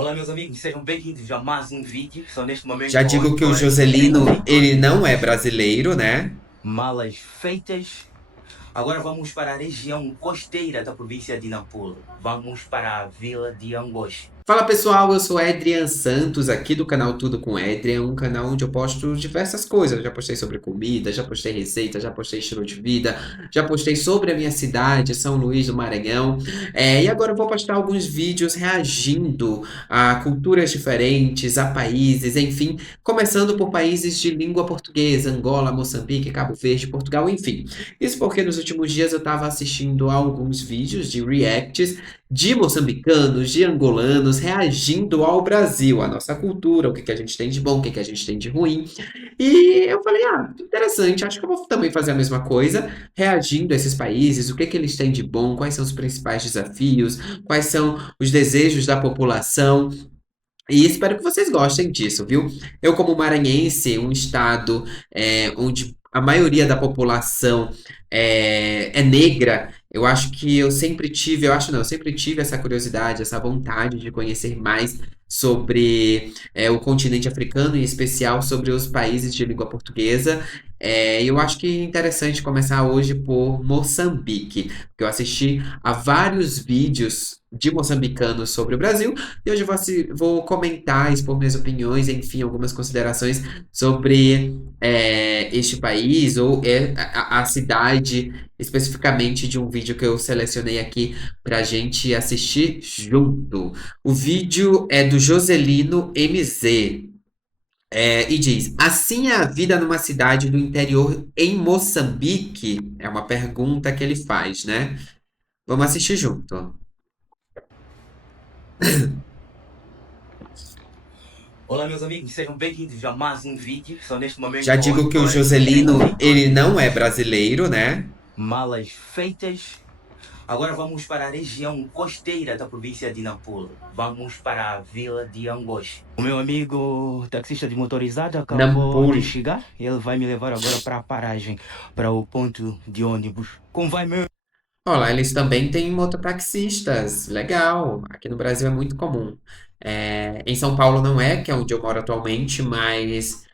Olá, meus amigos, sejam bem-vindos a mais um vídeo. Só neste momento Já digo que o Joselino, ele não é brasileiro, né? malas feitas. Agora vamos para a região costeira da província de Nampula. Vamos para a vila de Angoche. Fala pessoal, eu sou Edrian Santos, aqui do canal Tudo com Edrian, um canal onde eu posto diversas coisas. Eu já postei sobre comida, já postei receita, já postei estilo de vida, já postei sobre a minha cidade, São Luís do Maranhão. E agora eu vou postar alguns vídeos reagindo a culturas diferentes, a países, enfim, começando por países de língua portuguesa, Angola, Moçambique, Cabo Verde, Portugal, enfim. Isso porque nos últimos dias eu estava assistindo a alguns vídeos de reacts de moçambicanos, de angolanos, reagindo ao Brasil, à nossa cultura, o que que a gente tem de bom, o que que a gente tem de ruim. E eu falei, interessante, acho que eu vou também fazer a mesma coisa, reagindo a esses países, o que que eles têm de bom, quais são os principais desafios, quais são os desejos da população. E espero que vocês gostem disso, viu? Eu, como maranhense, um estado onde a maioria da população é negra, eu acho que eu sempre tive, eu acho não, eu sempre tive essa curiosidade, essa vontade de conhecer mais sobre o continente africano, em especial sobre os países de língua portuguesa. E eu acho que é interessante começar hoje por Moçambique, porque eu assisti a vários vídeos de moçambicanos sobre o Brasil e hoje vou comentar, expor minhas opiniões, enfim, algumas considerações sobre este país ou a cidade, especificamente de um vídeo que eu selecionei aqui pra gente assistir junto. O vídeo é do Joselino MZ. E diz: assim é a vida numa cidade do interior em Moçambique? É uma pergunta que ele faz, né? Vamos assistir junto. Olá, meus amigos, sejam bem-vindos a mais um vídeo. Só neste Já momento digo que o 8 horas e Joselino, 30. ele não é brasileiro, né? Malas feitas. Agora vamos para a região costeira da província de Nampula. Vamos para a vila de Angoche. O meu amigo taxista de motorizada acabou Nampula. de chegar. Ele vai me levar agora para a paragem, para o ponto de ônibus. Como vai, meu? Olha, eles também têm mototaxistas. Legal. Aqui no Brasil é muito comum. Em São Paulo não é, que é onde eu moro atualmente, mas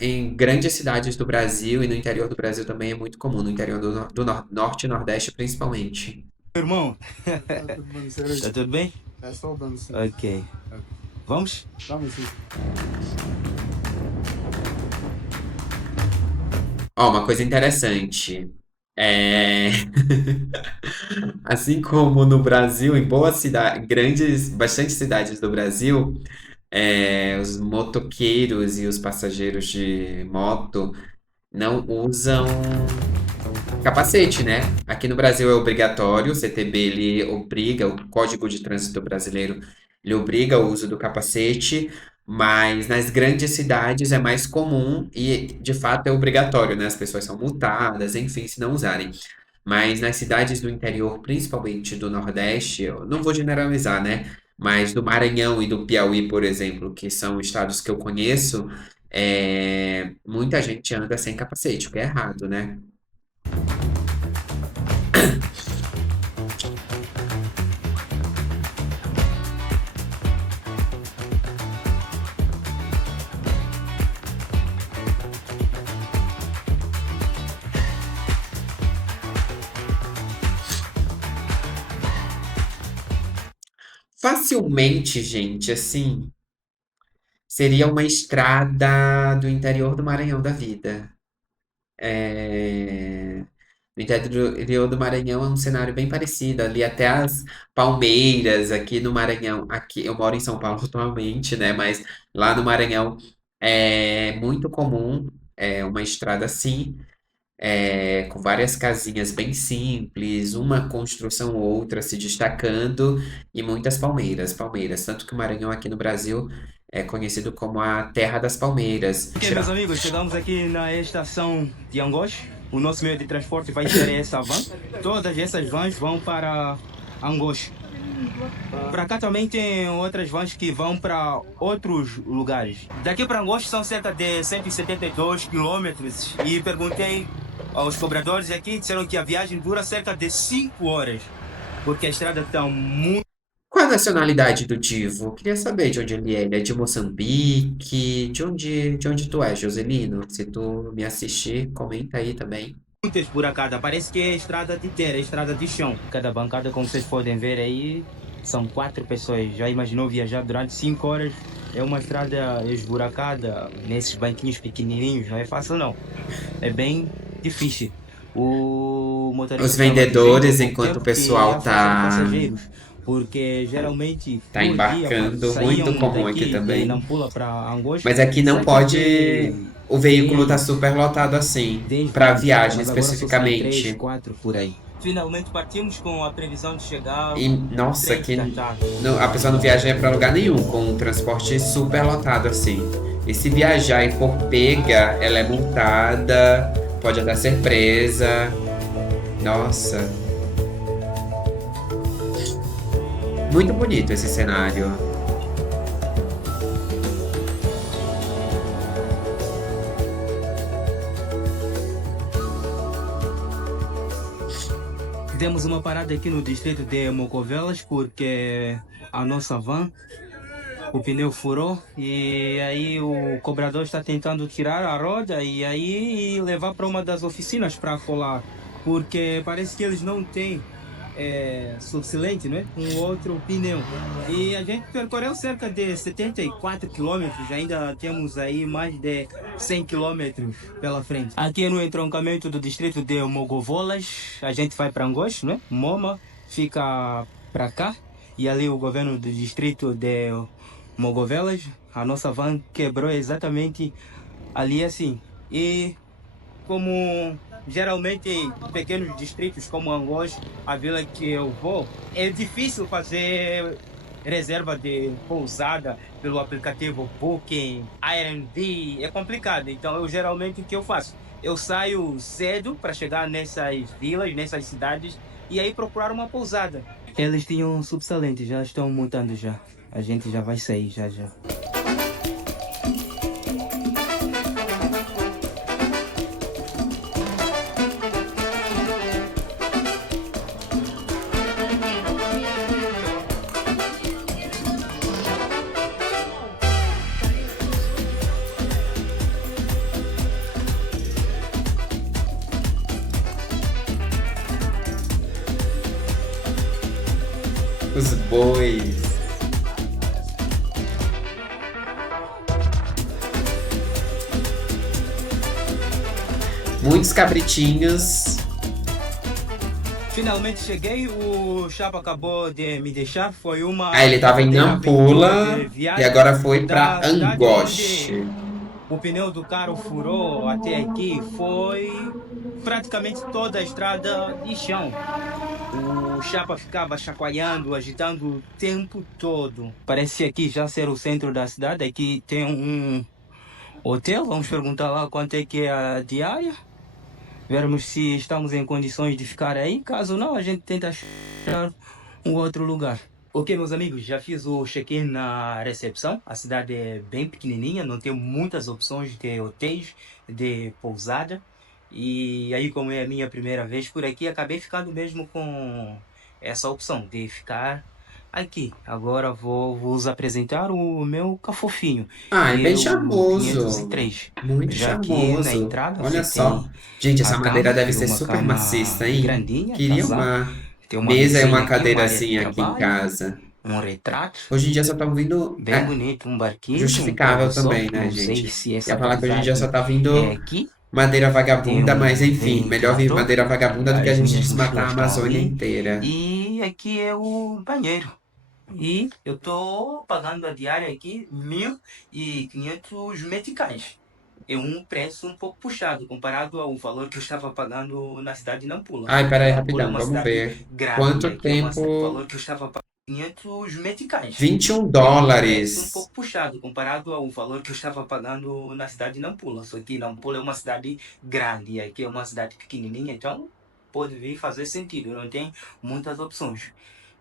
em grandes cidades do Brasil e no interior do Brasil também é muito comum, no interior do norte e nordeste principalmente. Irmão, Tá tudo bem, sério? tá tudo bem? É só bem, sim. Ok. Vamos? Vamos sim. Ó, uma coisa interessante. É... Assim como no Brasil, em boas cidades, bastante cidades do Brasil, os motoqueiros e os passageiros de moto não usam capacete, né? Aqui no Brasil é obrigatório, o CTB ele obriga, o Código de Trânsito Brasileiro, ele obriga o uso do capacete, mas nas grandes cidades é mais comum e de fato é obrigatório, né? As pessoas são multadas, enfim, se não usarem. Mas nas cidades do interior, principalmente do Nordeste, eu não vou generalizar, né? Mas do Maranhão e do Piauí, por exemplo, que são estados que eu conheço, muita gente anda sem capacete, o que é errado, né? Facilmente, gente, assim, seria uma estrada do interior do Maranhão da vida. É, No interior do Maranhão é um cenário bem parecido, ali até as palmeiras aqui no Maranhão. Aqui eu moro em São Paulo atualmente, né? Mas lá no Maranhão é muito comum uma estrada assim, com várias casinhas bem simples, uma construção ou outra se destacando e muitas palmeiras, palmeiras. Tanto que o Maranhão aqui no Brasil é conhecido como a Terra das Palmeiras. Ok, meus amigos, chegamos aqui na estação de Angoche. O nosso meio de transporte vai ser essa van. Todas essas vans vão para Angoche. Para cá também tem outras vans que vão para outros lugares. Daqui para Angoche são cerca de 172 quilômetros. E perguntei aos cobradores aqui, disseram que a viagem dura cerca de 5 horas. Porque a estrada está muito Qual a nacionalidade do Divo? Queria saber de onde ele é. Ele é de Moçambique? De onde tu é, Joselino? Se tu me assistir, comenta aí também. Muitas buracadas, parece que é estrada de terra, é estrada de chão. Cada bancada, como vocês podem ver aí, são 4 pessoas. Já imaginou viajar durante 5 horas? É uma estrada esburacada, nesses banquinhos pequenininhos, não é fácil não. É bem difícil. O Os motorista estava dizendo há vendedores, pouco enquanto o tempo que ia pessoal faltar tá, passageiros, porque geralmente tá por dia, quando embarcando, muito saíam comum aqui daqui de também. Nampula para Angola, Mas aqui não cerca pode. de O veículo tá 10 super lotado assim. 10 Pra vans, viagem mas agora só saem 3, especificamente. 4 por aí. Finalmente partimos com a previsão de chegar E, nossa, 3 aqui da tarde. a pessoa não viaja pra lugar nenhum com um transporte super lotado assim. E se viajar e for pega, ela é multada, pode até ser presa. Nossa, muito bonito esse cenário. Demos uma parada aqui no distrito de Mocovelas porque a nossa van, o pneu furou e aí o cobrador está tentando tirar a roda e aí levar para uma das oficinas para colar, porque parece que eles não têm subsilente, né? Um outro pneu. E a gente percorreu cerca de 74 quilômetros, ainda temos aí mais de 100 quilômetros pela frente. Aqui no entroncamento do distrito de Mogovolas, a gente vai para Angoche, né? Moma fica para cá e ali o governo do distrito de Mogovelas, a nossa van quebrou exatamente ali assim. E como geralmente em pequenos distritos como Angola, a vila que eu vou, é difícil fazer reserva de pousada pelo aplicativo Booking, Airbnb, é complicado. Então eu geralmente o que eu faço? Eu saio cedo para chegar nessas vilas, nessas cidades e aí procurar uma pousada. Eles tinham subsalente, já estão montando já. A gente já vai sair já já. Os bois. Muitos cabritinhos. Finalmente cheguei, o Chapa acabou de me deixar, foi uma Aí ele tava em verdadeira aventura Nampula de e viagem agora foi pra da cidade Angoche. onde o pneu do carro furou até aqui, foi praticamente toda a estrada de chão. O Chapa ficava chacoalhando, agitando o tempo todo. Parece aqui já ser o centro da cidade, aqui tem um hotel, vamos perguntar lá quanto é que é a diária. Vermos se estamos em condições de ficar aí. Caso não, a gente tenta achar um outro lugar. Ok, meus amigos, já fiz o check-in na recepção. A cidade é bem pequenininha, não tem muitas opções de hotéis, de pousada. E aí, como é a minha primeira vez por aqui, acabei ficando mesmo com essa opção de ficar aqui. Agora vou vos apresentar o meu cafofinho. Ai, bem É o charmoso. 503. Muito Já que na charmoso. entrada Olha você só. tem Gente, a essa madeira cama, deve é ser uma super maciça, cama hein? grandinha, Queria casal. uma Tem uma mesa e mesinha uma aqui, uma cadeira área de assim aqui em trabalho, casa. um retrato, Hoje em dia só tá vindo. bem bonito, um barquinho, um pôr Justificável do sol. também, né, Não sei gente? se Ia essa falar que hoje em dia só paisagem tá é vindo aqui. madeira Tem vagabunda, mas um enfim, melhor vir ventilador, madeira vagabunda do que a as gente minhas desmatar a mochilas estão Amazônia ali. inteira. E aqui é o banheiro. E eu tô pagando a diária aqui 1.500 meticais. É um preço um pouco puxado comparado ao valor que eu estava pagando na cidade de Nampula. Ai, peraí, Nampula é rapidão, uma vamos cidade ver. grande, Quanto aqui é o tempo? valor que eu estava pagando 500 meticais. 21 É um preço um dólares. pouco puxado comparado ao valor que eu estava pagando na cidade de Nampula. Só que Nampula é uma cidade grande e aqui é uma cidade pequenininha, então pode vir fazer sentido, não tem muitas opções.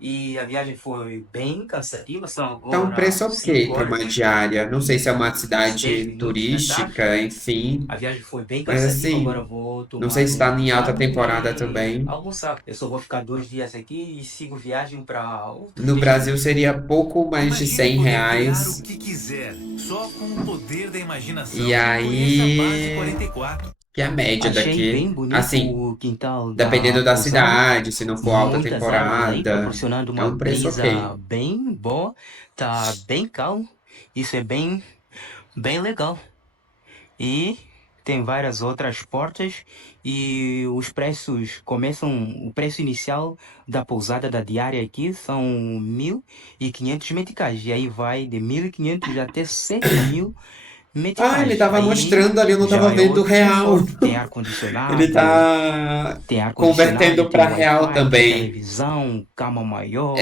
E a viagem foi bem cansativa, são Tá um preço agora ok 5 para horas uma diária. Não sei se é uma e 10 cidade minutos da tarde. turística, enfim. A viagem foi bem Mas cansativa, agora assim, vou não sei tomar se está um em alta banho temporada e também. almoçar. Eu só vou ficar 2 dias aqui e sigo viagem para outro No destino. Brasil seria pouco mais de Imagine 100 poder criar o reais. que quiser, só com o poder da E imaginação. Conheça a Base aí, 44. que é a média Achei daqui. bem bonito Assim, o quintal da dependendo da pousada, cidade, se não for alta muitas árvores aí, temporada, proporcionando é uma um preço ok. brisa bem boa, tá bem calmo, isso é bem legal. E tem várias outras portas e os preços começam, o preço inicial da pousada da diária aqui são 1.500 meticais, e aí vai de 1.500 até 7.000 Ah, ele meticais. tava Aí mostrando ali, eu não tava já é vendo outro real. conforto. Ele tá Tem ar-condicionado, convertendo para tem real Wi-Fi, tem também. televisão, cama maior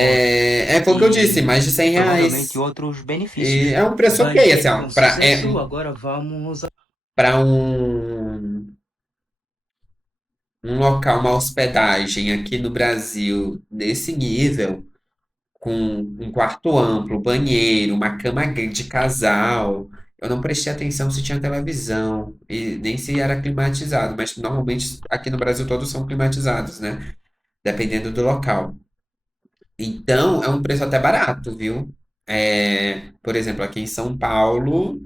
Foi o que eu disse, e mais de 100 provavelmente reais. outros E benefícios. é um preço ok, assim, Banquete ó, com sucesso, agora vamos. para um local, uma hospedagem aqui no Brasil nesse nível, com um quarto amplo, banheiro, uma cama de casal. Eu não prestei atenção se tinha televisão e nem se era climatizado, mas normalmente aqui no Brasil todos são climatizados, né? Dependendo do local. Então, é um preço até barato, viu? Por exemplo, aqui em São Paulo,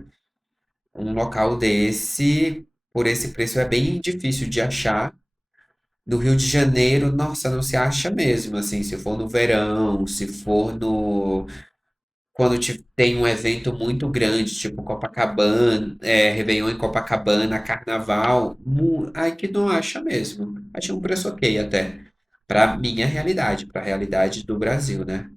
um local desse, por esse preço, é bem difícil de achar. No Rio de Janeiro, nossa, não se acha mesmo, assim, se for no verão, se for no quando tem um evento muito grande, tipo Copacabana, Réveillon em Copacabana, Carnaval, aí que não acha mesmo. Achei um preço ok até, pra minha realidade, pra realidade do Brasil, né?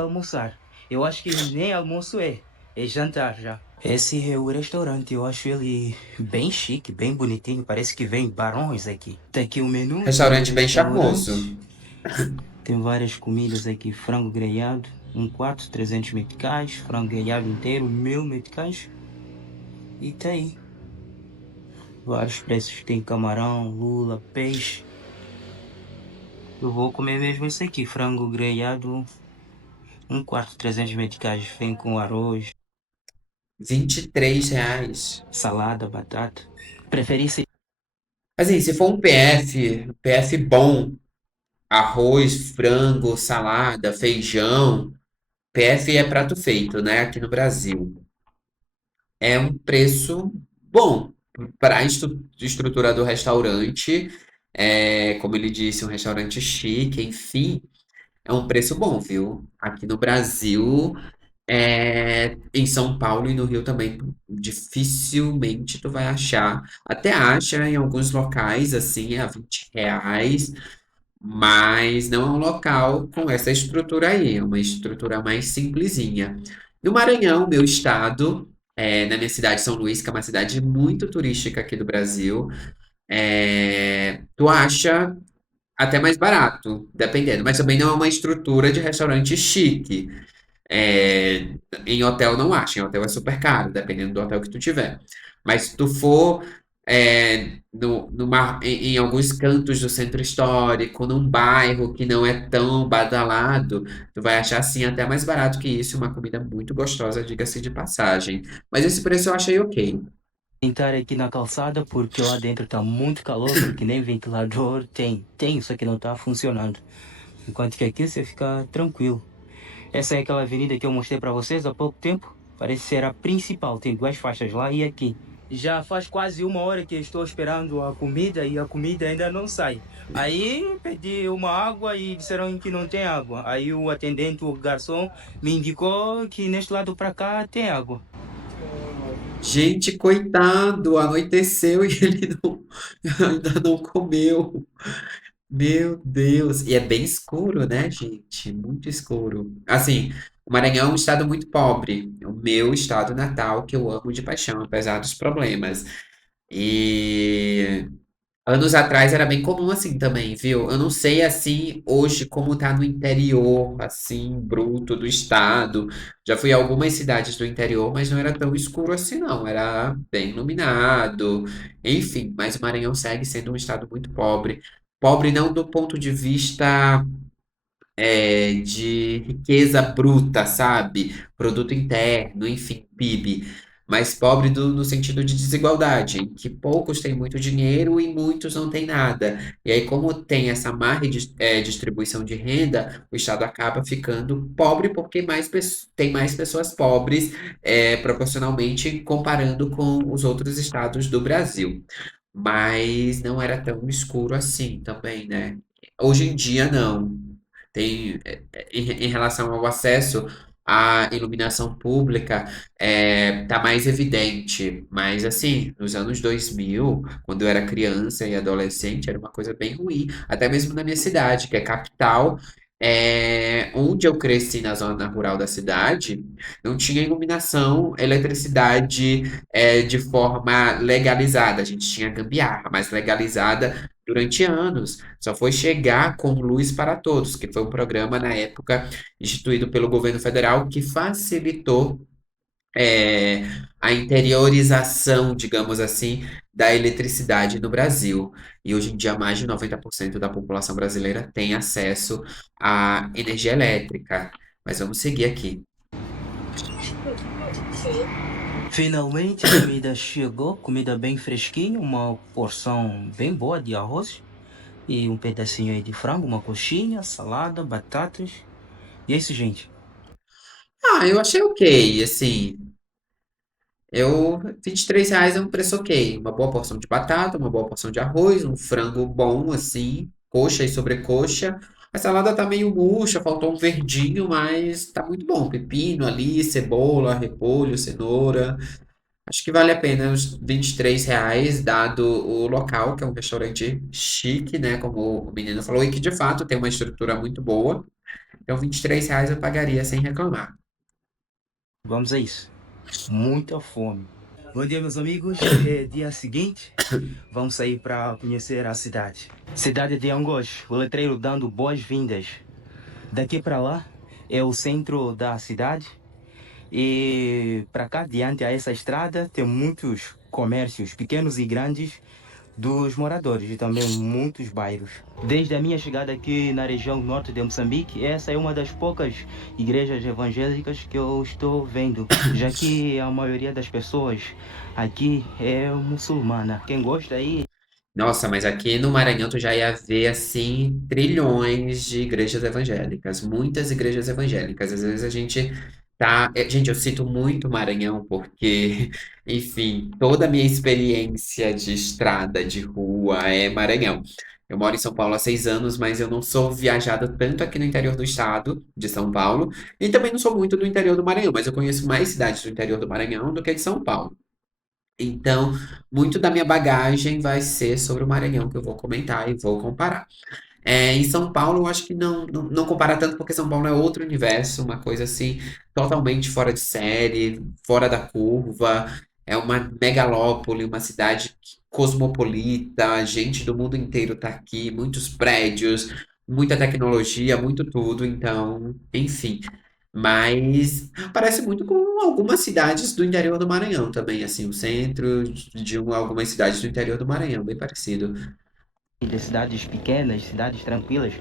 Almoçar. Eu acho que nem almoço é jantar já. Esse é o restaurante, eu acho ele bem chique, bem bonitinho, parece que vem barões aqui. Tá aqui o menu do Restaurante bem charmoso. restaurante, tem várias comidas aqui, frango grelhado, um quarto, 300 meticais, frango grelhado inteiro, 1.000 meticais. E tá aí, vários preços, tem camarão, lula, peixe. Eu vou comer mesmo esse aqui, frango grelhado, um quarto, 300 meticais, vem com arroz, R$ 23. salada, batata. Preferisse. Assim, se for um PF bom, arroz, frango, salada, feijão, PF é prato feito, né? Aqui no Brasil. É um preço bom para a estrutura do restaurante. Como ele disse, um restaurante chique, enfim, é um preço bom, viu? Aqui no Brasil, em São Paulo e no Rio também, dificilmente tu vai achar. Até acha em alguns locais, assim, a R$ 20, mas não é um local com essa estrutura aí, é uma estrutura mais simplesinha. No Maranhão, meu estado, na minha cidade, São Luís, que é uma cidade muito turística aqui do Brasil, tu acha até mais barato, dependendo, mas também não é uma estrutura de restaurante chique. É, Em hotel não acha, em hotel é super caro, dependendo do hotel que tu tiver. Mas se tu for em alguns cantos do centro histórico, num bairro que não é tão badalado, tu vai achar assim até mais barato que isso, uma comida muito gostosa, diga-se de passagem. Mas esse preço eu achei ok. Sentar aqui na calçada porque lá dentro tá muito calor, porque nem ventilador tem, isso aqui não tá funcionando. Enquanto que aqui você fica tranquilo. Essa é aquela avenida que eu mostrei pra vocês há pouco tempo. Parece ser a principal, tem 2 faixas lá e aqui. Já faz quase 1 hora que estou esperando a comida e a comida ainda não sai. Aí pedi uma água e disseram que não tem água. Aí o atendente, o garçom, me indicou que neste lado pra cá tem água. Gente, coitado, anoiteceu e ele ainda não comeu. Meu Deus. E é bem escuro, né, gente? Muito escuro. Assim, o Maranhão é um estado muito pobre. É o meu estado natal, que eu amo de paixão, apesar dos problemas. E anos atrás era bem comum assim também, viu? Eu não sei assim hoje como tá no interior, assim, bruto do estado. Já fui a algumas cidades do interior, mas não era tão escuro assim, não. Era bem iluminado. Enfim, mas o Maranhão segue sendo um estado muito pobre. Pobre não do ponto de vista de riqueza bruta, sabe? Produto interno, enfim, PIB. Mas pobre no sentido de desigualdade, em que poucos têm muito dinheiro e muitos não têm nada. E aí, como tem essa distribuição de renda, o Estado acaba ficando pobre porque tem mais pessoas pobres, proporcionalmente, comparando com os outros estados do Brasil. Mas não era tão escuro assim também, né? Hoje em dia, não. Tem, em relação ao acesso à iluminação pública, tá mais evidente. Mas, assim, nos anos 2000, quando eu era criança e adolescente, era uma coisa bem ruim. Até mesmo na minha cidade, que é capital, onde eu cresci na zona rural da cidade, não tinha iluminação, eletricidade, de forma legalizada. A gente tinha gambiarra, mas legalizada durante anos. Só foi chegar com Luz para Todos, que foi um programa na época instituído pelo governo federal que facilitou é, a interiorização, digamos assim, da eletricidade no Brasil. E hoje em dia, mais de 90% da população brasileira tem acesso à energia elétrica. Mas vamos seguir aqui. Finalmente a comida chegou, comida bem fresquinha, uma porção bem boa de arroz e um pedacinho aí de frango, uma coxinha, salada, batatas. E é isso, gente. Ah, eu achei ok, assim. R$ 23 é um preço ok. Uma boa porção de batata, uma boa porção de arroz, um frango bom, assim, coxa e sobrecoxa. A salada tá meio murcha, faltou um verdinho, mas tá muito bom. Pepino ali, cebola, repolho, cenoura. Acho que vale a pena os R$ 23, dado o local, que é um restaurante chique, né? Como o menino falou, e que de fato tem uma estrutura muito boa. Então, R$ 23 eu pagaria sem reclamar. Vamos a isso. Muita fome. Bom dia, meus amigos. É dia seguinte. Vamos sair para conhecer a cidade. Cidade de Angoche. O letreiro dando boas-vindas. Daqui para lá é o centro da cidade. E para cá, diante a essa estrada, tem muitos comércios, pequenos e grandes, dos moradores e também muitos bairros. Desde a minha chegada aqui na região norte de Moçambique, essa é uma das poucas igrejas evangélicas que eu estou vendo, já que a maioria das pessoas aqui é muçulmana. Quem gosta aí. Nossa, mas aqui no Maranhão tu já ia ver assim trilhões de igrejas evangélicas, muitas igrejas evangélicas. Às vezes a gente tá, gente, eu cito muito o Maranhão porque, enfim, toda a minha experiência de estrada, de rua é Maranhão. Eu moro em São Paulo há 6 anos, mas eu não sou viajado tanto aqui no interior do estado de São Paulo e também não sou muito do interior do Maranhão, mas eu conheço mais cidades do interior do Maranhão do que de São Paulo. Então, muito da minha bagagem vai ser sobre o Maranhão que eu vou comentar e vou comparar. Em São Paulo, eu acho que não compara tanto, porque São Paulo é outro universo, uma coisa assim, totalmente fora de série, fora da curva. É uma megalópole, uma cidade cosmopolita, gente do mundo inteiro tá aqui, muitos prédios, muita tecnologia, muito tudo. Então, enfim. Mas parece muito com algumas cidades do interior do Maranhão também, assim, o centro de algumas cidades do interior do Maranhão, bem parecido. De cidades pequenas, cidades tranquilas.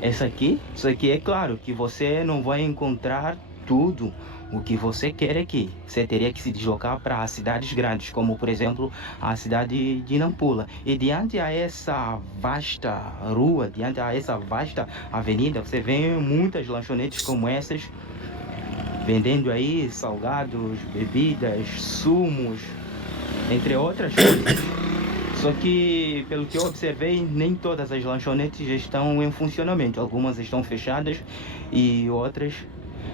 Isso aqui é claro que você não vai encontrar tudo o que você quer aqui. Você teria que se deslocar para cidades grandes, como por exemplo a cidade de Nampula. E diante a essa vasta rua, diante a essa vasta avenida, você vê muitas lanchonetes como essas, vendendo aí salgados, bebidas, sumos, entre outras coisas. Só que, pelo que eu observei, nem todas as lanchonetes estão em funcionamento. Algumas estão fechadas e outras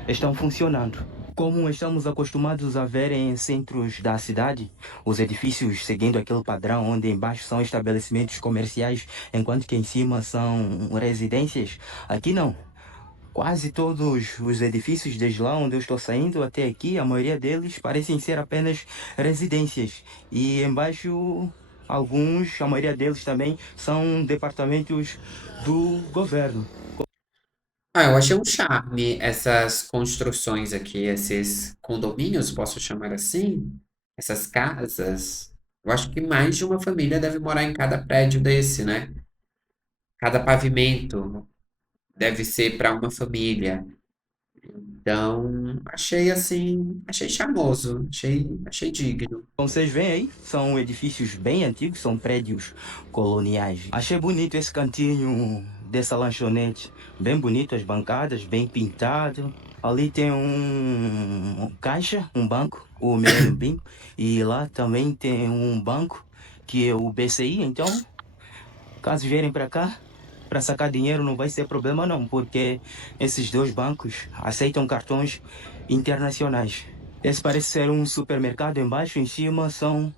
estão funcionando. Como estamos acostumados a ver em centros da cidade, os edifícios seguindo aquele padrão onde embaixo são estabelecimentos comerciais, enquanto que em cima são residências, aqui não. Quase todos os edifícios, desde lá onde eu estou saindo até aqui, a maioria deles parecem ser apenas residências. E embaixo, alguns, a maioria deles também, são departamentos do governo. Ah, eu achei um charme essas construções aqui, esses condomínios, posso chamar assim? Essas casas. Eu acho que mais de uma família deve morar em cada prédio desse, né? Cada pavimento. deve ser para uma família. Então, achei assim, achei charmoso, achei digno. Como vocês veem aí, são edifícios bem antigos, são prédios coloniais. Achei bonito esse cantinho dessa lanchonete, bem bonito, as bancadas, bem pintado. Ali tem um caixa, um banco, o Millennium Bank, e lá também tem um banco que é o BCI. Então, caso vierem para cá, para sacar dinheiro não vai ser problema não, porque esses dois bancos aceitam cartões internacionais. Esse parece ser um supermercado, embaixo, em cima são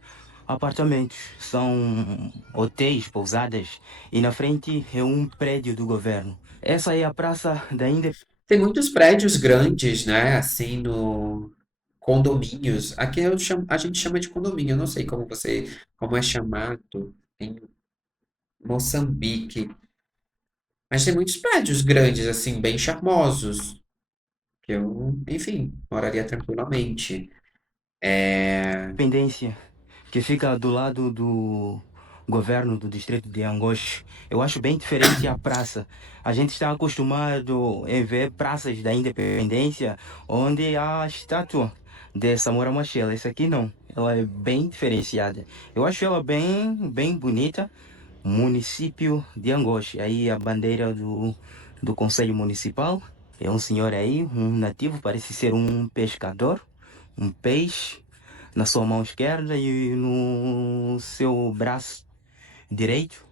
apartamentos, são hotéis, pousadas, e na frente é um prédio do governo. Essa é a Praça da Independência. Tem muitos prédios grandes, né? Assim, no condomínios. Aqui a gente chama de condomínio. Eu não sei como é chamado em Moçambique. Mas tem muitos prédios grandes, assim, bem charmosos. Que eu, enfim, moraria tranquilamente. É, Que fica do lado do governo do distrito de Angoche. Eu acho bem diferente a praça. A gente está acostumado a ver praças da Independência onde há a estátua de Samora Machel. Essa aqui não. Ela é bem diferenciada. Eu acho ela bem bonita. Município de Angoche. Aí a bandeira do Conselho Municipal. É um senhor aí, um nativo, parece ser um pescador, um peixe na sua mão esquerda e no seu braço direito,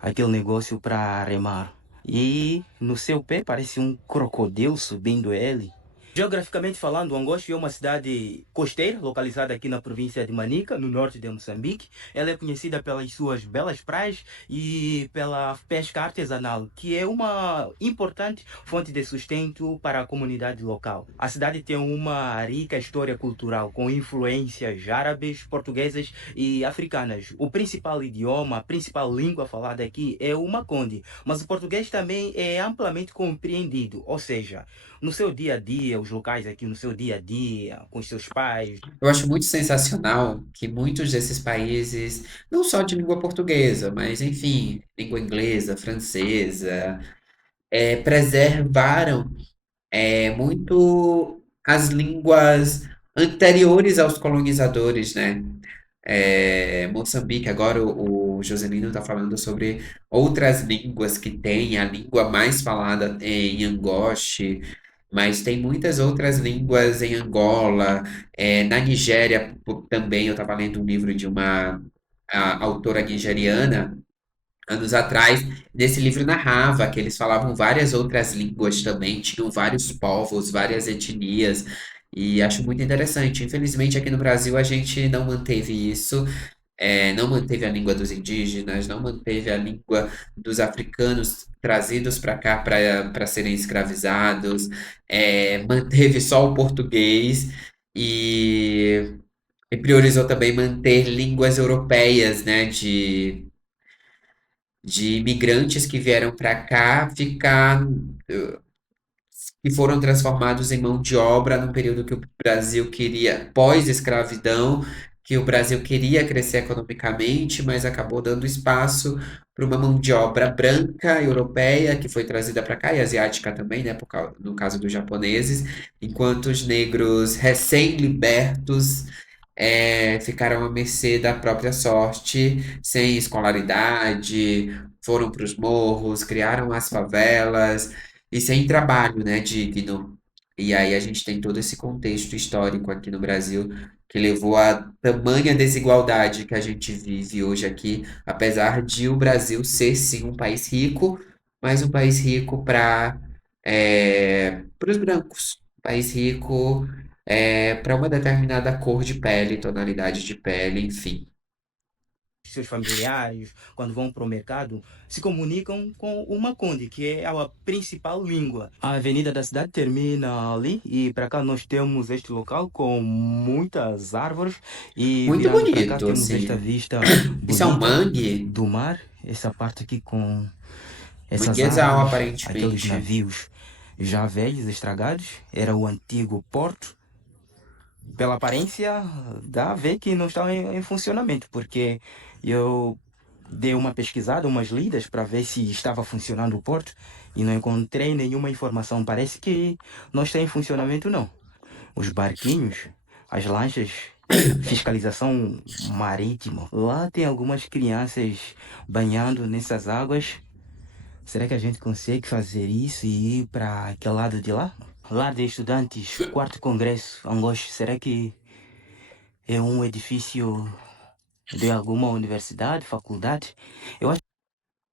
aquele negócio para remar. E no seu pé parece um crocodilo subindo ele. Geograficamente falando, Angoche é uma cidade costeira, localizada aqui na província de Manica, no norte de Moçambique. Ela é conhecida pelas suas belas praias e pela pesca artesanal, que é uma importante fonte de sustento para a comunidade local. A cidade tem uma rica história cultural, com influências árabes, portuguesas e africanas. O principal idioma, a principal língua falada aqui é o Makonde, mas o português também é amplamente compreendido, ou seja, no seu dia a dia, os locais aqui no seu dia a dia, com os seus pais. eu acho muito sensacional que muitos desses países, não só de língua portuguesa, mas enfim, língua inglesa, francesa, preservaram muito as línguas anteriores aos colonizadores, né? Moçambique, agora o Joselino está falando sobre outras línguas que tem, a língua mais falada em Angoche, mas tem muitas outras línguas em Angola, na Nigéria também. Eu estava lendo um livro de uma autora nigeriana anos atrás. Nesse livro narrava que eles falavam várias outras línguas também, tinham vários povos, várias etnias, e acho muito interessante. Infelizmente, aqui no Brasil a gente não manteve isso, não manteve a língua dos indígenas, não manteve a língua dos africanos trazidos para cá para serem escravizados, manteve só o português e priorizou também manter línguas europeias, né, de imigrantes que vieram para cá e foram transformados em mão de obra num período que o Brasil queria, pós-escravidão, que o Brasil queria crescer economicamente, mas acabou dando espaço para uma mão de obra branca, europeia, que foi trazida para cá, e asiática também, né, no caso dos japoneses, enquanto os negros recém-libertos ficaram à mercê da própria sorte, sem escolaridade, foram para os morros, criaram as favelas e sem trabalho, né, digno. E aí a gente tem todo esse contexto histórico aqui no Brasil que levou à tamanha desigualdade que a gente vive hoje aqui, apesar de o Brasil ser sim um país rico, mas um país rico para os brancos, um país rico para uma determinada cor de pele, tonalidade de pele, enfim. Seus familiares, quando vão para o mercado, se comunicam com o Makonde, que é a principal língua. A avenida da cidade termina ali e para cá nós temos este local com muitas árvores e Muito virando para cá bonito, temos esta assim. vista Isso é um bonita mangue? do mar, essa parte aqui com essas Manguezal, árvores, aqueles aparentemente. navios já velhos, estragados, era o antigo porto. Pela aparência, dá a ver que não está em funcionamento, porque eu dei uma pesquisada, umas lidas para ver se estava funcionando o porto e não encontrei nenhuma informação. Parece que não está em funcionamento, não. Os barquinhos, as lanchas, fiscalização marítima. Lá tem algumas crianças banhando nessas águas. Será que a gente consegue fazer isso e ir para aquele lado de lá? Lar de Estudantes, quarto congresso, Angoche. Será que é um edifício de alguma universidade, faculdade? Eu acho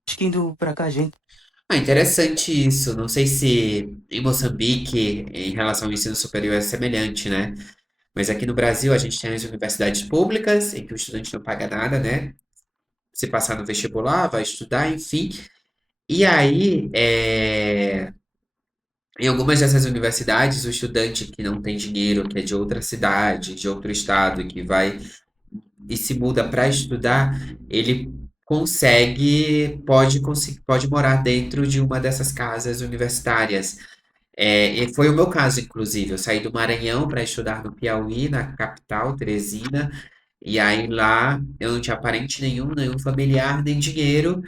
que indo para cá a gente Ah, interessante isso. Não sei se em Moçambique, em relação ao ensino superior, é semelhante, né? Mas aqui no Brasil a gente tem as universidades públicas, em que o estudante não paga nada, né? Se passar no vestibular, vai estudar, enfim. E aí, em algumas dessas universidades, o estudante que não tem dinheiro, que é de outra cidade, de outro estado, que vai e se muda para estudar, ele pode morar dentro de uma dessas casas universitárias. E foi o meu caso, inclusive. Eu saí do Maranhão para estudar no Piauí, na capital, Teresina, e aí lá eu não tinha parente nenhum, nenhum familiar, nem dinheiro,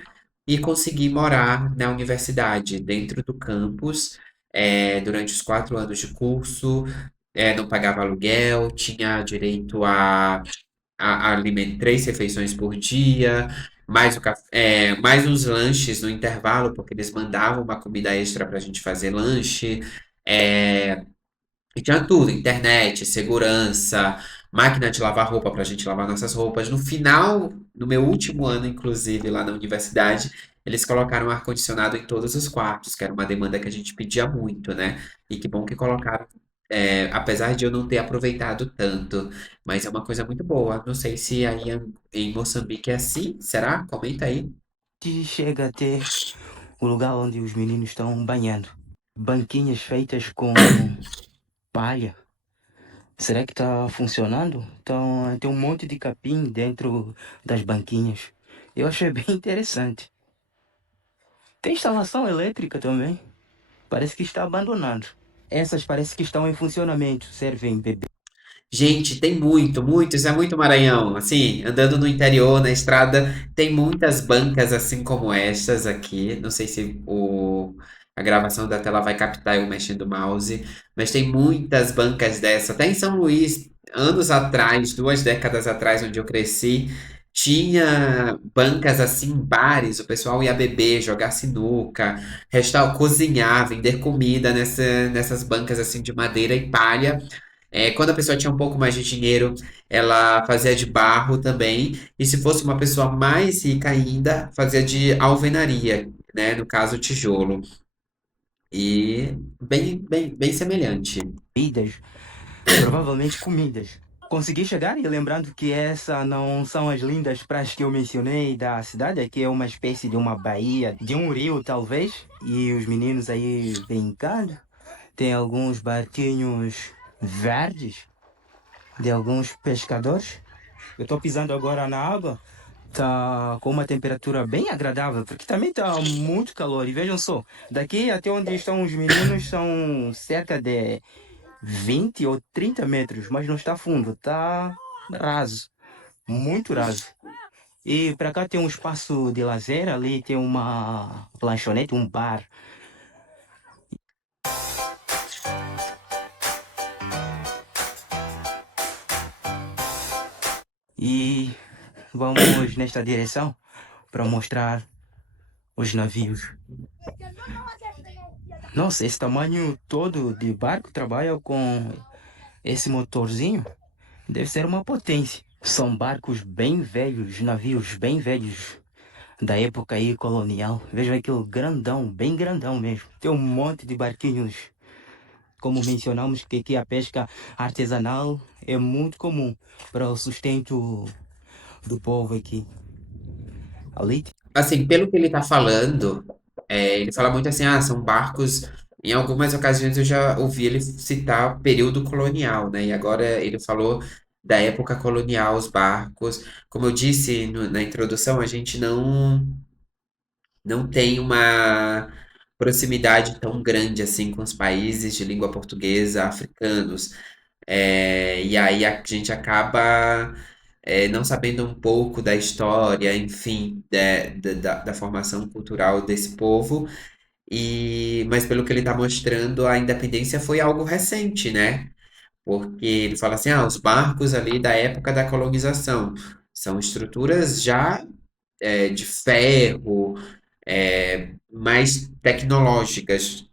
e consegui morar na universidade, dentro do campus, durante os 4 anos de curso, não pagava aluguel, tinha direito a 3 refeições por dia, mais uns lanches no intervalo, porque eles mandavam uma comida extra para a gente fazer lanche. É, e tinha tudo, internet, segurança, máquina de lavar roupa para a gente lavar nossas roupas. No final, no meu último ano, inclusive, lá na universidade, eles colocaram ar-condicionado em todos os quartos, que era uma demanda que a gente pedia muito, né? E que bom que colocaram, apesar de eu não ter aproveitado tanto, mas é uma coisa muito boa. Não sei se aí em Moçambique é assim, será? Comenta aí. chega até o lugar onde os meninos estão banhando. Banquinhas feitas com palha. Será que tá funcionando? Então, tem um monte de capim dentro das banquinhas. Eu achei bem interessante. Tem instalação elétrica também. Parece que está abandonado. Essas parece que estão em funcionamento. Servem bebê. Gente, tem muito, muito, isso é muito Maranhão. Assim, andando no interior, na estrada, tem muitas bancas assim como estas aqui. Não sei se a gravação da tela vai captar eu mexendo o mouse, mas tem muitas bancas dessa. Até em São Luís, anos atrás, 2 décadas atrás, onde eu cresci, tinha bancas assim, em bares, o pessoal ia beber, jogar sinuca, cozinhar, vender comida nessas bancas assim de madeira e palha. Quando a pessoa tinha um pouco mais de dinheiro, ela fazia de barro também. E se fosse uma pessoa mais rica ainda, fazia de alvenaria, né? No caso, tijolo. E bem, bem, bem semelhante. Bebidas, provavelmente comidas. Consegui chegar e lembrando que essa não são as lindas praias que eu mencionei da cidade, aqui é uma espécie de uma baía, de um rio talvez, e os meninos aí brincando. Tem alguns barquinhos verdes de alguns pescadores. Eu tô pisando agora na água, tá com uma temperatura bem agradável, porque também tá muito calor. E vejam só, daqui até onde estão os meninos são cerca de 20 ou 30 metros, mas não está fundo, tá raso, muito raso. E para cá tem um espaço de lazer, ali tem uma lanchonete, um bar. E vamos nesta direção para mostrar os navios. Nossa, esse tamanho todo de barco trabalha com esse motorzinho. Deve ser uma potência. São barcos bem velhos, navios bem velhos da época aí colonial. Vejam aquilo grandão, bem grandão mesmo. Tem um monte de barquinhos. Como mencionamos que aqui a pesca artesanal é muito comum para o sustento do povo aqui. Ali Assim, pelo que ele tá falando, ele fala muito assim, são barcos. Em algumas ocasiões eu já ouvi ele citar período colonial, né? E agora ele falou da época colonial, os barcos. Como eu disse na introdução, a gente não tem uma proximidade tão grande assim com os países de língua portuguesa africanos. E aí a gente acaba não sabendo um pouco da história, enfim, da formação cultural desse povo. Mas pelo que ele está mostrando, a independência foi algo recente, né? Porque ele fala assim, os barcos ali da época da colonização são estruturas já de ferro, mais tecnológicas,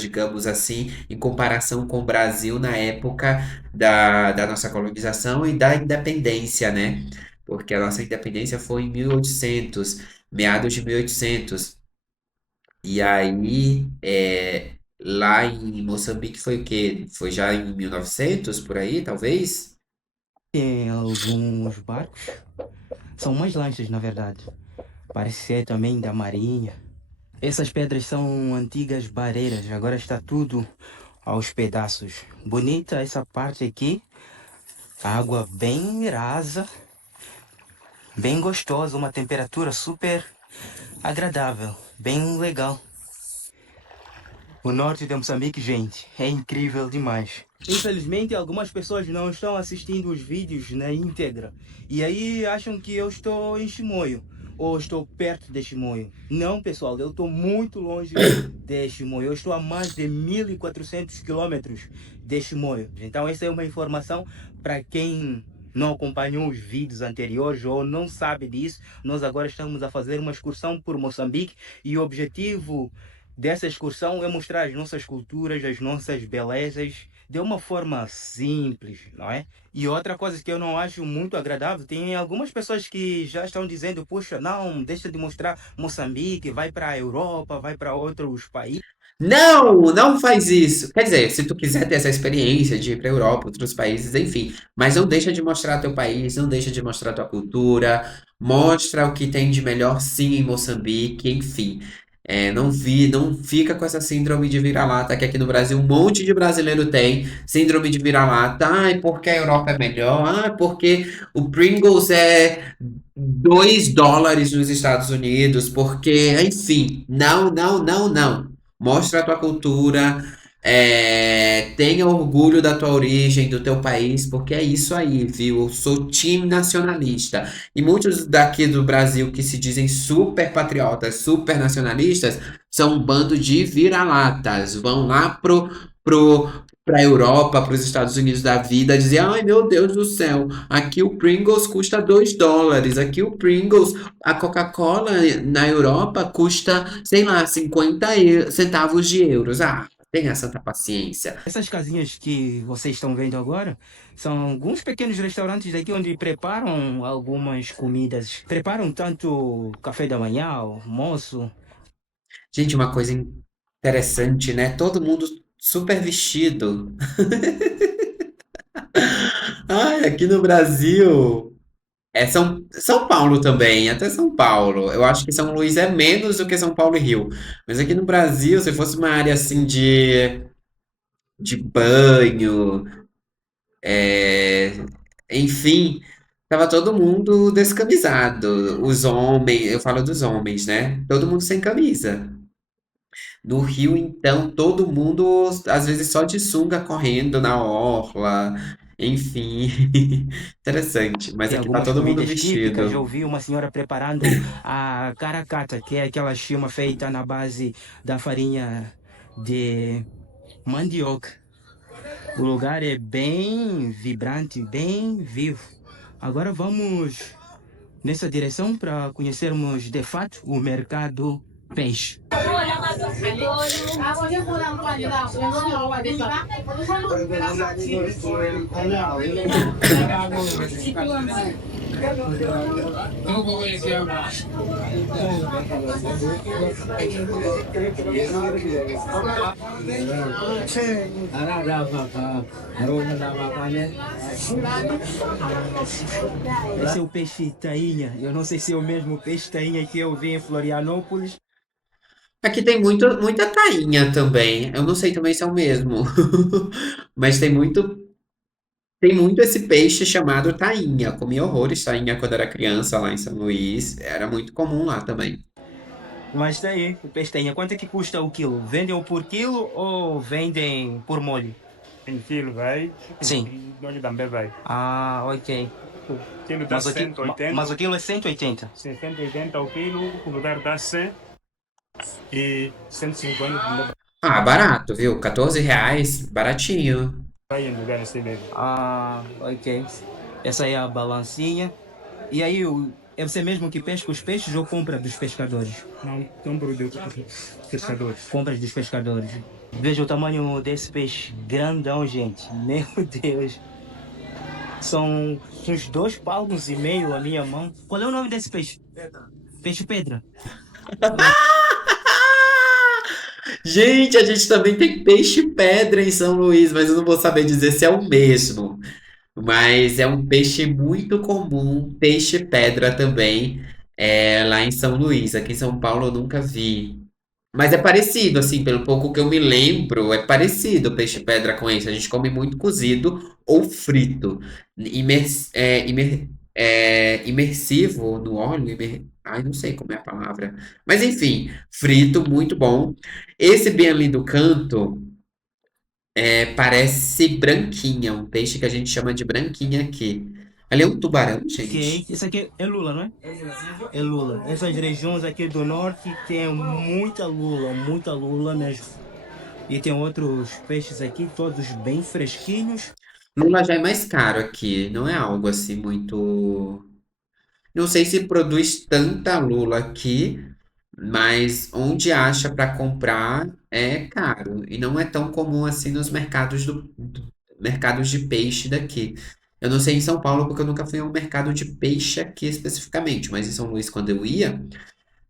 digamos assim, em comparação com o Brasil na época da nossa colonização e da independência, né? Porque a nossa independência foi em 1800, meados de 1800. E aí, lá em Moçambique foi o quê? Foi já em 1900, por aí, talvez? Tem alguns barcos, são umas lanchas na verdade. Parece ser também da marinha. Essas pedras são antigas bareiras, agora está tudo aos pedaços. Bonita essa parte aqui, a água bem rasa, bem gostosa, uma temperatura super agradável, bem legal. O norte de Moçambique, gente, é incrível demais. Infelizmente, algumas pessoas não estão assistindo os vídeos na íntegra. E aí acham que eu estou em Chimoio, ou estou perto de Chimoio. Não, pessoal, eu estou muito longe de Chimoio. Eu estou a mais de 1.400 quilômetros de Chimoio. Então essa é uma informação para quem não acompanhou os vídeos anteriores ou não sabe disso. Nós agora estamos a fazer uma excursão por Moçambique e o objetivo dessa excursão é mostrar as nossas culturas, as nossas belezas de uma forma simples, não é? E outra coisa que eu não acho muito agradável, tem algumas pessoas que já estão dizendo, puxa, não, deixa de mostrar Moçambique, vai para a Europa, vai para outros países. Não, não faz isso. Quer dizer, se tu quiser ter essa experiência de ir para Europa, outros países, enfim, mas não deixa de mostrar teu país, não deixa de mostrar tua cultura, mostra o que tem de melhor sim em Moçambique, enfim. Não fica com essa síndrome de vira-lata que aqui no Brasil um monte de brasileiro tem, síndrome de vira-lata, ai, porque a Europa é melhor, porque o Pringles é $2 nos Estados Unidos, porque, enfim, não, não, não, não. Mostra a tua cultura, tenha orgulho da tua origem, do teu país, porque é isso aí, viu? Eu sou time nacionalista. E muitos daqui do Brasil que se dizem super patriotas, super nacionalistas, são um bando de vira-latas. Vão lá pra Europa, para os Estados Unidos da vida, dizer: ai meu Deus do céu, aqui o Pringles custa $2, aqui o Pringles, a Coca-Cola na Europa custa, sei lá, 50 centavos de euros. Ah, tenha santa paciência. Essas casinhas que vocês estão vendo agora são alguns pequenos restaurantes daqui onde preparam algumas comidas. Preparam tanto café da manhã, almoço. Gente, uma coisa interessante, né? Todo mundo super vestido. Ai, aqui no Brasil. São Paulo também, até São Paulo. Eu acho que São Luís é menos do que São Paulo e Rio. Mas aqui no Brasil, se fosse uma área assim de banho, é, enfim, tava todo mundo descamisado. Os homens, eu falo dos homens, né? Todo mundo sem camisa. No Rio, então, todo mundo, às vezes, só de sunga correndo na orla. Enfim, interessante. Mas Tem aqui tá algumas todo mundo comidas típicas. Eu vestido. vi uma senhora preparando a caracata, que é aquela chima feita na base da farinha de mandioca. O lugar é bem vibrante, bem vivo. Agora vamos nessa direção para conhecermos de fato o mercado peixe. Esse é o peixe tainha. Eu não sei se é o mesmo peixe tainha que eu vi em Florianópolis. Aqui tem muita tainha também. Eu não sei também se é o mesmo. Mas tem muito esse peixe chamado tainha. Comi horrores tainha quando era criança lá em São Luís. Era muito comum lá também. Mas tá aí, o peixe tainha. Quanto é que custa o quilo? Vendem por quilo ou vendem por molho? Em quilo vai. Sim. E nós também vai. Ah, ok. O quilo dá Mas o, 180. mas o quilo é 180. 180 o quilo, o lugar dá 100 e 150 também Ah, barato, viu? R$ 14, baratinho. vai em lugar assim mesmo. Ah, ok. Essa aí é a balancinha. E aí, é você mesmo que pesca os peixes ou compra dos pescadores? Não, compro de pescadores. Compras dos pescadores. Veja o tamanho desse peixe. Grandão, gente. Meu Deus. São uns 2,5 palmos a minha mão. Qual é o nome desse peixe? Peixe pedra. Gente, a gente também tem peixe-pedra em São Luís, mas eu não vou saber dizer se é o mesmo. Mas é um peixe muito comum, peixe-pedra também, lá em São Luís. Aqui em São Paulo eu nunca vi. Mas é parecido, assim, pelo pouco que eu me lembro, é parecido o peixe-pedra com esse. A gente come muito cozido ou frito. Imersivo no óleo. Ai, não sei como é a palavra. Mas enfim, frito, muito bom. Esse bem ali do canto parece branquinha, um peixe que a gente chama de branquinha aqui. Ali é um tubarão, Ok. gente. Isso aqui é lula, não é? É lula. Essas regiões aqui do norte tem muita lula mesmo. E tem outros peixes aqui, todos bem fresquinhos. Lula já é mais caro aqui, não é algo assim muito. Não sei se produz tanta lula aqui, mas onde acha para comprar é caro. E não é tão comum assim nos mercados de peixe daqui. Eu não sei em São Paulo porque eu nunca fui a um mercado de peixe aqui especificamente, mas em São Luís, quando eu ia,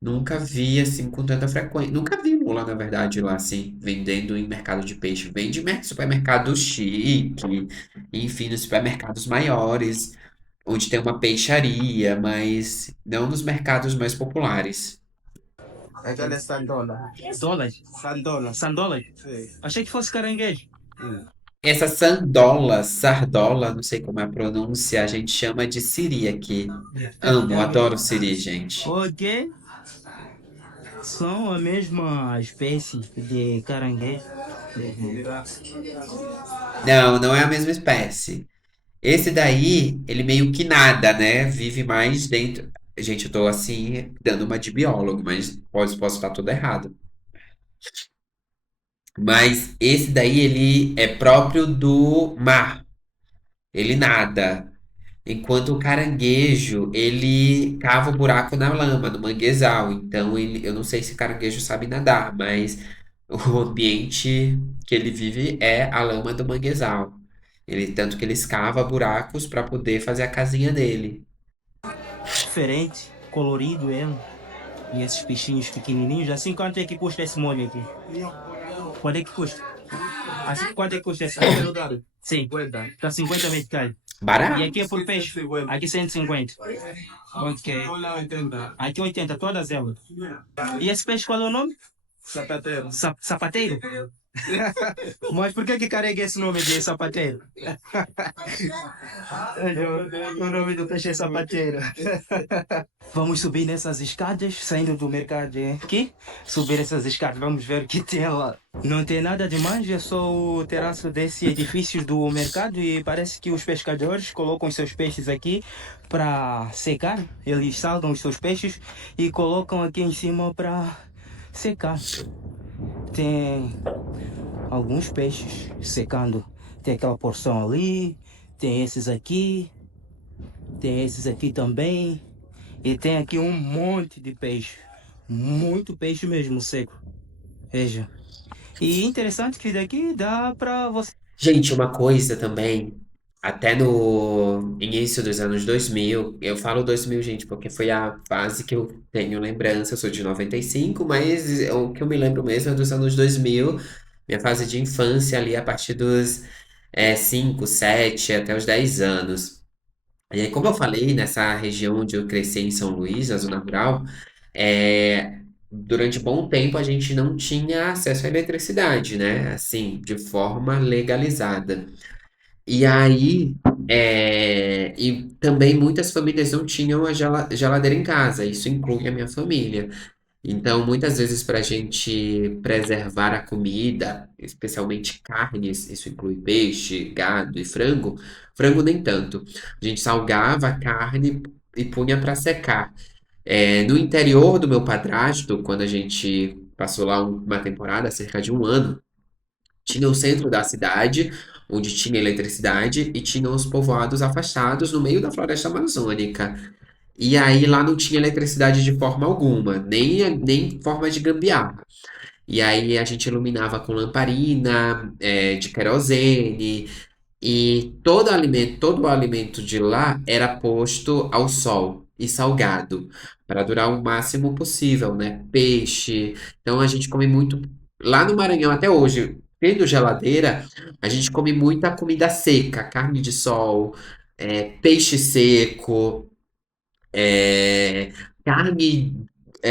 nunca vi assim com tanta frequência. Nunca vi lula, na verdade, lá assim, vendendo em mercado de peixe. Vende em supermercado chique, enfim, nos supermercados maiores, onde tem uma peixaria, mas não nos mercados mais populares. Aquela é sandola. Dólares? Sandola. Sandolas? Sim. Achei que fosse caranguejo. Essa sandola, sardola, não sei como é a pronúncia, a gente chama de siri aqui. Amo, adoro siri, gente. Ok. São a mesma espécie de caranguejo. Não, não é a mesma espécie. Esse daí, ele meio que nada, né? Vive mais dentro. Gente, eu tô assim, dando uma de biólogo, mas posso estar tudo errado. Mas esse daí, ele é próprio do mar. Ele nada. Enquanto o caranguejo, ele cava o buraco na lama, no manguezal. Então, eu não sei se o caranguejo sabe nadar, mas o ambiente que ele vive é a lama do manguezal. Tanto que ele escava buracos para poder fazer a casinha dele. Diferente, colorido ele. E esses peixinhos pequenininhos. Assim, quanto é que custa esse molho aqui? Quanto é que custa? Assim, quanto é que custa esse molho? Sim, tá 50 meticais. Barato. E aqui é por peixe? Aqui 150. Ok. Aqui 80, todas elas. E esse peixe qual é o nome? Sapateiro. Sapateiro? Mas por que carrega esse nome de sapateiro? O nome do peixe é sapateiro. Vamos subir nessas escadas, saindo do mercado aqui. Subir essas escadas, vamos ver o que tem lá. Não tem nada demais, é só o terraço desse edifício do mercado e parece que os pescadores colocam seus peixes aqui para secar. Eles salgam os seus peixes e colocam aqui em cima para secar. Tem alguns peixes secando. Tem aquela porção ali, tem esses aqui também. E tem aqui um monte de peixe. Muito peixe mesmo seco. Veja. E interessante que daqui dá pra você. Gente, uma coisa também, até no início dos anos 2000, eu falo 2000, gente, porque foi a fase que eu tenho lembrança, eu sou de 95, mas o que eu me lembro mesmo é dos anos 2000, minha fase de infância ali a partir dos 5, 7, até os 10 anos. E aí, como eu falei, nessa região onde eu cresci em São Luís, na zona rural, durante bom tempo a gente não tinha acesso à eletricidade, né? Assim, de forma legalizada. E aí, e também muitas famílias não tinham a geladeira em casa, isso inclui a minha família. Então, muitas vezes, para a gente preservar a comida, especialmente carnes, isso inclui peixe, gado e frango, frango nem tanto. A gente salgava a carne e punha para secar. No interior do meu padrasto, quando a gente passou lá uma temporada, cerca de um ano, tinha o centro da cidade, onde tinha eletricidade, e tinha os povoados afastados no meio da floresta amazônica. E aí lá não tinha eletricidade de forma alguma, nem forma de gambiarra. E aí a gente iluminava com lamparina, de querosene, e todo o alimento de lá era posto ao sol e salgado, para durar o máximo possível, né? Peixe. Então a gente come muito. Lá no Maranhão, até hoje, tendo geladeira, a gente come muita comida seca, carne de sol, peixe seco, é, carne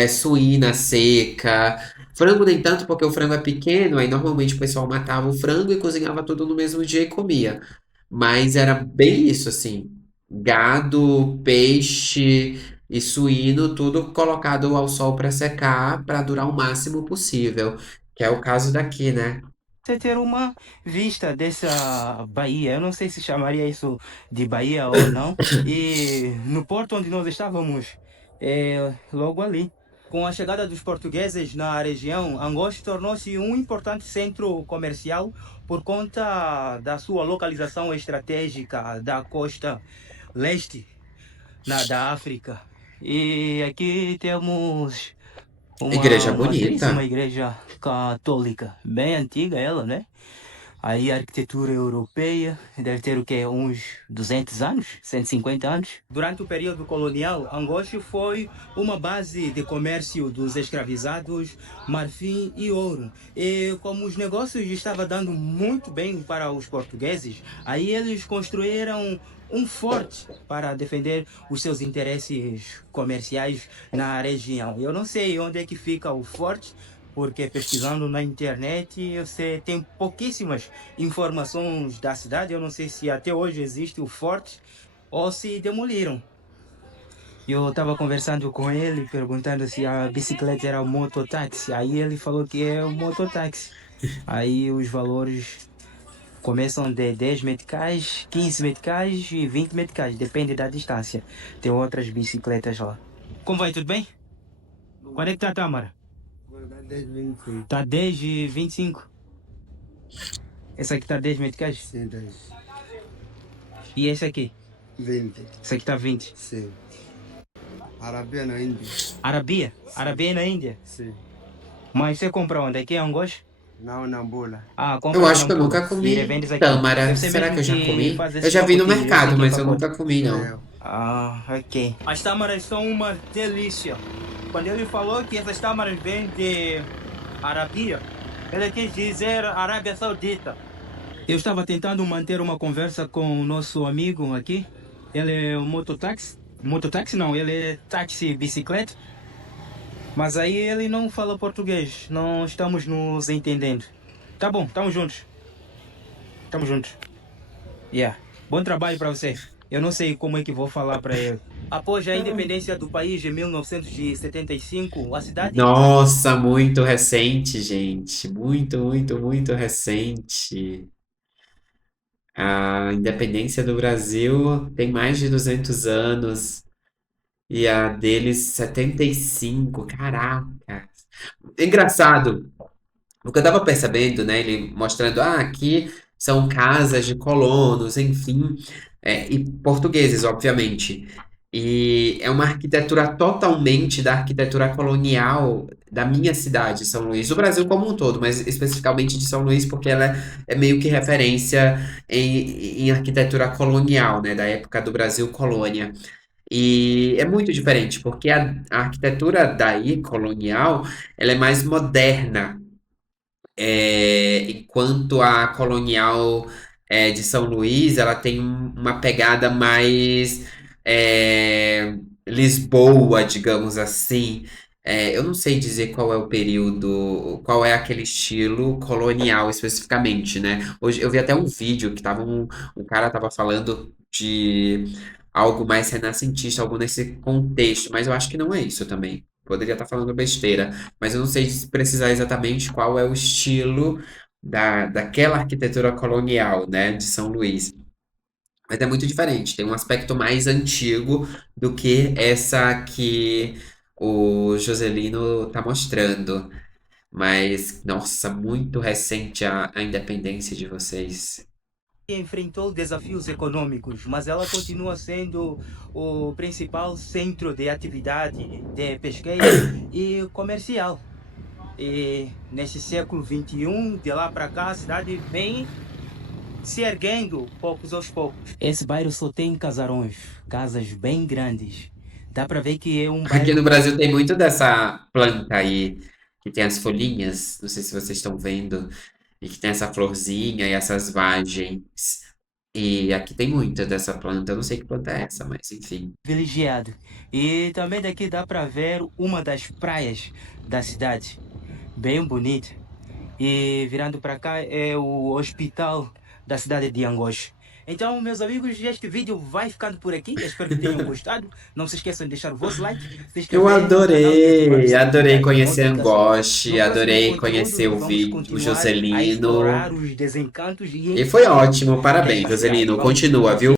suína seca. Frango nem tanto, porque o frango é pequeno, aí normalmente o pessoal matava o frango e cozinhava tudo no mesmo dia e comia. Mas era bem isso, assim. Gado, peixe e suíno, tudo colocado ao sol para secar, para durar o máximo possível. Que é o caso daqui, né? Você ter uma vista dessa Bahia, eu não sei se chamaria isso de Bahia ou não, e no porto onde nós estávamos, logo ali. Com a chegada dos portugueses na região, Angoche tornou-se um importante centro comercial por conta da sua localização estratégica da costa leste da África. E aqui temos Igreja uma belíssima bonita. igreja católica, bem antiga ela, né? Aí a arquitetura europeia deve ter o quê? Uns 200 anos? 150 anos? Durante o período colonial, Angoche foi uma base de comércio dos escravizados, marfim e ouro. E como os negócios estavam dando muito bem para os portugueses, aí eles construíram um forte para defender os seus interesses comerciais na região. Eu não sei onde é que fica o forte, porque pesquisando na internet você tem pouquíssimas informações da cidade. Eu não sei se até hoje existe o forte ou se demoliram. Eu estava conversando com ele, perguntando se a bicicleta era um mototáxi. Aí ele falou que é um mototáxi. Aí os valores começam de 10 meticais, 15 meticais e 20 meticais, depende da distância. Tem outras bicicletas lá. Como vai, tudo bem? Quando é que tá a Tâmara? Tá 10 e 25. Essa aqui tá 10 meticais? Sim, 10. E esse aqui? 20. Esse aqui tá 20. Sim. Arábia na Índia. Arabia? Arabia é na Índia. Sim. Mas você compra onde? Aqui em Angoche? Não, na Angola. Ah, compra Eu lá acho na que eu Angola. nunca E comi revendes aqui. tâmara. Você Será que mesmo eu já que comi? faz Eu esse já vi no pacotinho, eu sei mercado, que é mas eu pacote. nunca comi, não. É, Ah, ok. As tâmaras são uma delícia. Quando ele falou que essas tâmaras vêm de Arabia, ele quis dizer Arábia Saudita. Eu estava tentando manter uma conversa com o nosso amigo aqui. Ele é um mototáxi. Mototáxi não, ele é táxi bicicleta. Mas aí ele não fala português. Não estamos nos entendendo. Tá bom, estamos juntos. Estamos juntos. Yeah. Bom trabalho para você. Eu não sei como é que vou falar para ele. Após a independência do país em 1975, a cidade. Nossa, muito recente, gente. Muito, muito, muito recente. A independência do Brasil tem mais de 200 anos e a deles 75. Caraca. Engraçado. O que eu tava percebendo, né, ele mostrando, aqui são casas de colonos, enfim, e portugueses, obviamente. E é uma arquitetura totalmente da arquitetura colonial da minha cidade, São Luís, do Brasil como um todo, mas especificamente de São Luís, porque ela é meio que referência em arquitetura colonial, né, da época do Brasil colônia. E é muito diferente, porque a arquitetura daí, colonial, ela é mais moderna, enquanto a colonial de São Luís, ela tem uma pegada mais Lisboa, digamos assim. Eu não sei dizer qual é o período, qual é aquele estilo colonial especificamente, né? Hoje eu vi até um vídeo que um cara tava falando de algo mais renascentista, algo nesse contexto, mas eu acho que não é isso também. poderia estar falando besteira, mas eu não sei precisar exatamente qual é o estilo daquela arquitetura colonial, né, de São Luís. Mas é muito diferente, tem um aspecto mais antigo do que essa que o Joselino tá mostrando. Mas, nossa, muito recente a independência de vocês. Enfrentou desafios econômicos, mas ela continua sendo o principal centro de atividade de pesqueira e comercial. E nesse século XXI, de lá para cá, a cidade vem se erguendo poucos aos poucos. Esse bairro só tem casarões, casas bem grandes. Dá para ver que é um Aqui bairro no Brasil tem muito dessa planta aí, que tem as folhinhas, não sei se vocês estão vendo, e que tem essa florzinha e essas vagens. E aqui tem muita dessa planta, eu não sei que planta é essa, mas enfim. privilegiado. E também daqui dá para ver uma das praias da cidade, bem bonita. E virando para cá é o hospital da cidade de Angoche. Então, meus amigos, este vídeo vai ficando por aqui. Eu espero que tenham gostado. Não se esqueçam de deixar o vosso like, se inscrever Eu no canal e ativar o adorei sininho de conhecer notificações. Angoche, No próximo adorei conteúdo, conhecer o vamos vídeo, o continuar a Joselino. explorar os desencantos E foi ótimo, parabéns, desta cidade. Joselino. Vamos Continua, viu?